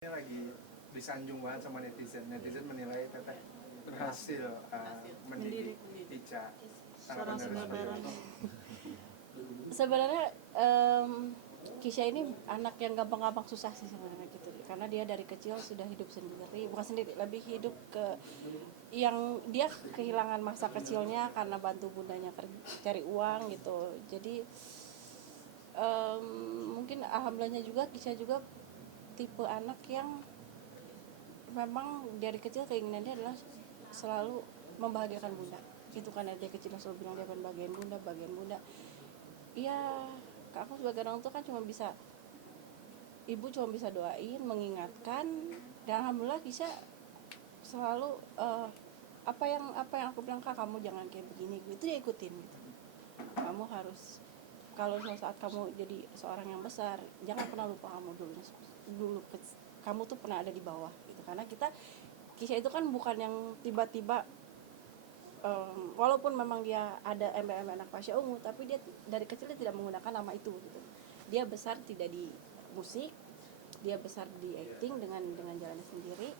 Ini lagi disanjung banget sama netizen. Netizen menilai Teteh berhasil mendidik Ica. Seorang Singaparna. Sebenarnya Kisha ini anak yang gampang-gampang susah sih sebenarnya gitu, karena dia dari kecil sudah hidup sendiri, bukan sendiri, lebih hidup ke yang dia kehilangan masa kecilnya karena bantu bundanya cari uang gitu. Jadi mungkin alhamdulillahnya juga Kisha juga tipe anak yang memang dari kecil keinginannya adalah selalu membahagiakan bunda. Itu karena dia kecil selalu bilang dia pengen bagian bunda. Iya, aku sebagai orang tua kan ibu cuma bisa doain, mengingatkan, dan alhamdulillah Kisha selalu apa yang aku bilang, Kak, kamu jangan kayak begini, itu dia ikutin gitu. Kamu harus, kalau suatu saat kamu jadi seorang yang besar, jangan pernah lupa kamu dulu kamu tuh pernah ada di bawah gitu. Karena Kisha itu kan bukan yang tiba-tiba walaupun memang dia ada embel-embel anak Pasha Ungu, tapi dia dari kecil dia tidak menggunakan nama itu gitu. Dia besar tidak di musik, dia besar di acting dengan jalannya sendiri.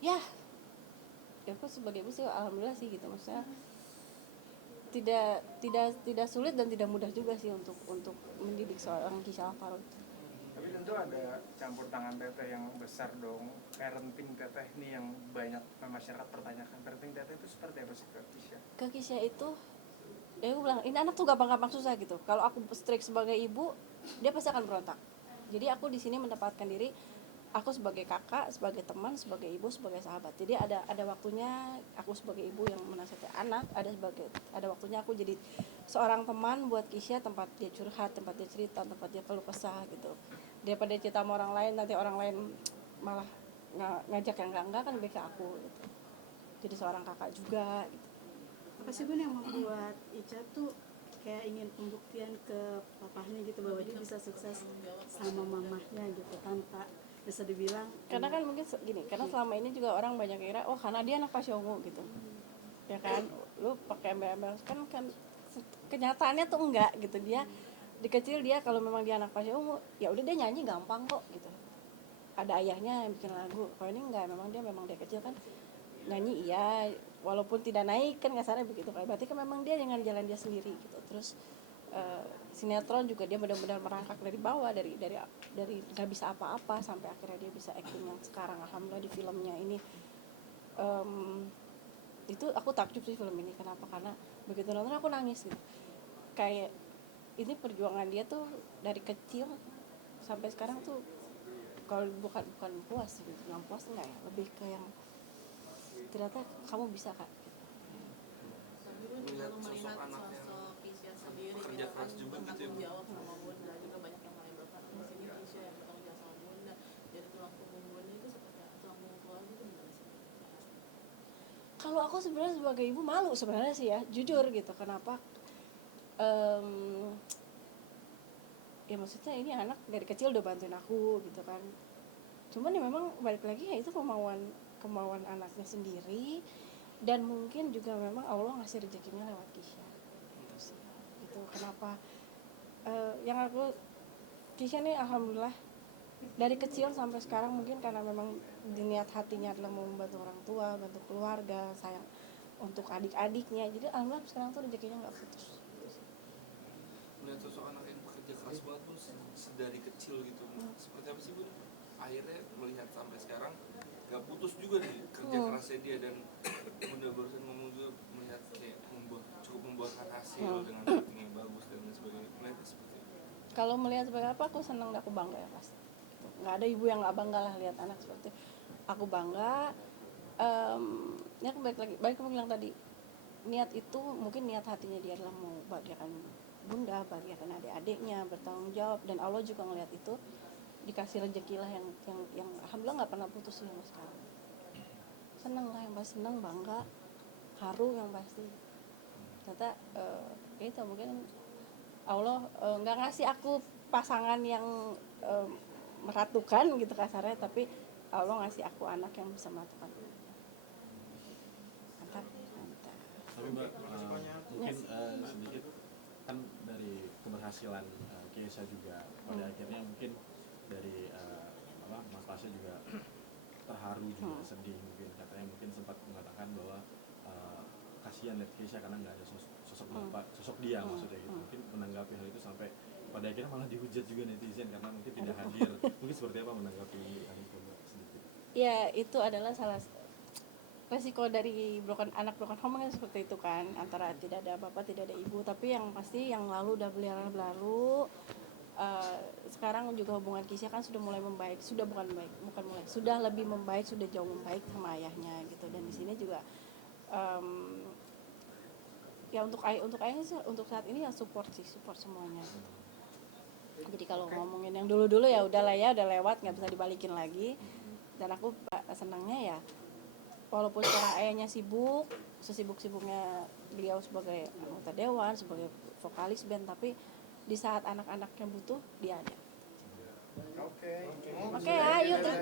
Ya aku sebagai ibu sih alhamdulillah sih gitu, maksudnya tidak sulit dan tidak mudah juga sih untuk mendidik seorang Kisha Alfarud. Tapi tentu ada campur tangan Teteh yang besar dong. Parenting Teteh ini yang banyak masyarakat pertanyakan. Parenting Teteh itu seperti apa sih ke Kisha? Ke Kisha itu, ya aku bilang, ini anak tuh gampang-gampang susah gitu. Kalau aku strict sebagai ibu, dia pasti akan berontak. Jadi aku di sini mendapatkan diri, aku sebagai kakak, sebagai teman, sebagai ibu, sebagai sahabat. Jadi ada waktunya aku sebagai ibu yang menasihati anak, ada waktunya aku jadi seorang teman buat Kisha, tempat dia curhat, tempat dia cerita, tempat dia keluh kesah gitu. Daripada cerita sama orang lain, nanti orang lain malah ngajak yang enggak kan lebih ke aku gitu. Jadi seorang kakak juga gitu. Apa sih Bun yang membuat Ica tuh kayak ingin pembuktian ke papahnya gitu bahwa dia bisa sukses sama mamahnya gitu tanpa bisa dibilang Karena kan mungkin gini, karena selama ini juga orang banyak kira oh karena dia anak Pasha Ungu gitu, ya kan, lu pakai embel-embel kan kenyataannya tuh enggak gitu. Dia di kecil, dia kalau memang dia anak Pasha Ungu ya udah dia nyanyi gampang kok gitu, ada ayahnya yang bikin lagu. Kalau ini enggak, memang dia kecil kan nyanyi iya, walaupun tidak naik kan kasarnya begitu kan, berarti kan memang dia dengan jalan dia sendiri gitu. Terus sinetron juga dia benar-benar merangkak dari bawah, dari nggak bisa apa-apa sampai akhirnya dia bisa acting yang sekarang alhamdulillah di filmnya ini. Itu aku takjub sih film ini, kenapa, karena begitu nonton aku nangis gitu. Kayak ini perjuangan dia tuh dari kecil sampai sekarang tuh, kalau bukan puas gitu, yang puas enggak ya, lebih ke yang ternyata kamu bisa, Kak. Melihat sosok anak yang Kisha sendiri kerja keras juga gitu ya, bertanggung jawab sama bunda, juga banyak yang lain berkata di sini Kisha yang bertanggung jawab sama bunda, jadi tulang punggung bunda itu seperti tulang punggung keluarga itu gimana sih? Kalau aku sebenarnya sebagai ibu malu sebenarnya sih ya, jujur gitu. Kenapa? Ya maksudnya ini anak dari kecil udah bantuin aku gitu kan. Cuman ya memang balik lagi ya itu kemauan anaknya sendiri, dan mungkin juga memang Allah ngasih rezekinya lewat Kisha. Gitu. Kenapa? Yang aku Kisha nih alhamdulillah dari kecil sampai sekarang, mungkin karena memang niat hatinya adalah mau membantu orang tua, bantu keluarga, sayang untuk adik-adiknya. Jadi alhamdulillah sekarang tuh rezekinya nggak putus. melihat sosok anak yang bekerja keras banget pun sedari kecil gitu. Seperti apa sih Bun? Akhirnya melihat sampai sekarang gak putus juga nih kerja kerasnya dia, dan Bunda barusan ngomong juga melihat kayak cukup membuahkan hasil dengan acting yang bagus dan lain sebagainya. Melihatnya seperti itu. Kalau melihat sebagai apa, aku senang, aku bangga ya pasti. Nggak ada ibu yang nggak bangga lah lihat anak seperti itu. Aku bangga. Ya aku balik aku bilang tadi, niat itu mungkin niat hatinya dia adalah mau bahagiakan bunda, bahagiakan adik-adiknya, bertanggung jawab, dan Allah juga ngelihat itu, dikasih rezeki lah yang alhamdulillah nggak pernah putus sampai sekarang. Senang lah, yang pasti senang, bangga, haru yang pasti. Ternyata itu mungkin Allah nggak ngasih aku pasangan yang meratukan gitu kasarnya, tapi Allah ngasih aku anak yang bisa meratukan. Mantap. Tapi Mbak, mungkin sedikit kan dari keberhasilan Kisha juga pada akhirnya mungkin dari juga sedih mungkin, katanya mungkin sempat mengatakan bahwa kasihan lihat Keisha karena nggak ada sosok bapak, sosok dia maksudnya gitu. Mungkin menanggapi hal itu sampai pada akhirnya malah dihujat juga netizen karena mungkin tidak hadir. Mungkin seperti apa menanggapi hal itu Mbak sedikit? Ya itu adalah salah resiko dari anak broken home kan seperti itu kan, antara tidak ada bapak tidak ada ibu. Tapi yang pasti yang lalu udah berlalu. Sekarang juga hubungan Keisha kan sudah mulai membaik, sudah sudah lebih membaik, sudah jauh membaik sama ayahnya gitu. Dan di sini juga ya untuk ayahnya sih, untuk saat ini ya support semuanya. Jadi kalau ngomongin yang dulu ya udahlah ya, udah lewat, nggak bisa dibalikin lagi. Dan aku senangnya ya walaupun sekarang ayahnya sesibuk-sibuknya beliau sebagai anggota dewan, sebagai vokalis band, tapi di saat anak-anaknya butuh dia ada. Oke. Oke, ayo terima